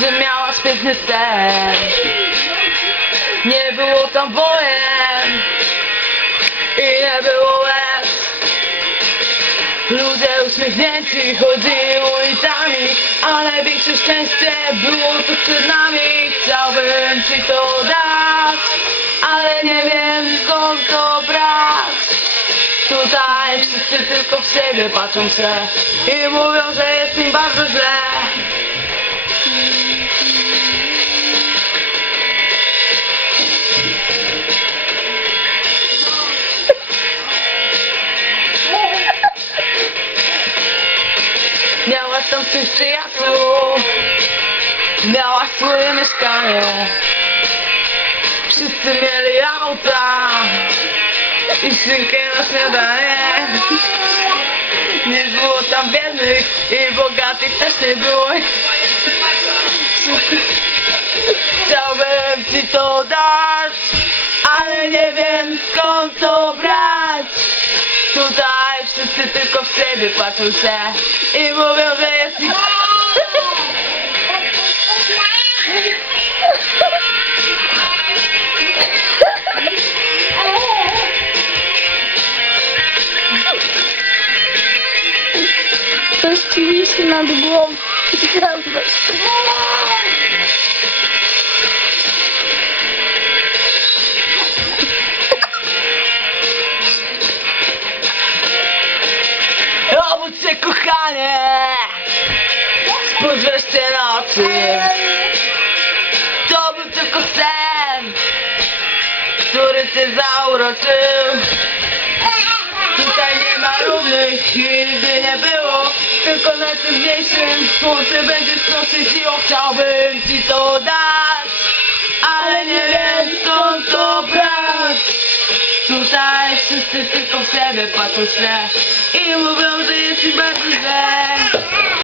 że miałaś piękny sen. Nie było tam wojen I nie było łez. Ludzie uśmiechnięci chodzili ulicami A największe szczęście było tu przed nami. Chciałbym ci to dać Ale nie wiem skąd to brać. Tutaj wszyscy tylko w siebie patrzą się I mówią, że jest mi bardzo źle Miałaś tam tych przyjaciół Miałaś swoje mieszkanie. Wszyscy mieli auta. I szynkę na śniadanie. Nie było tam biednych I bogatych też nie było. Chciałbym ci to dać Ale nie wiem skąd to brać. Tutaj wszyscy tylko w siebie patrzą się I mówią, że jest mi... Coś ci kochanie Spójrz wreszcie na oczy! To był tylko sen Który cię zauroczył. Tutaj nie ma równych nigdy nie było. Tylko najtrudniejszym słońce będziesz nosić i chciałbym ci to dać. Ale nie Tutaj wszyscy tylko w siebie patrzą się I mówią, że jest mi bardzo źle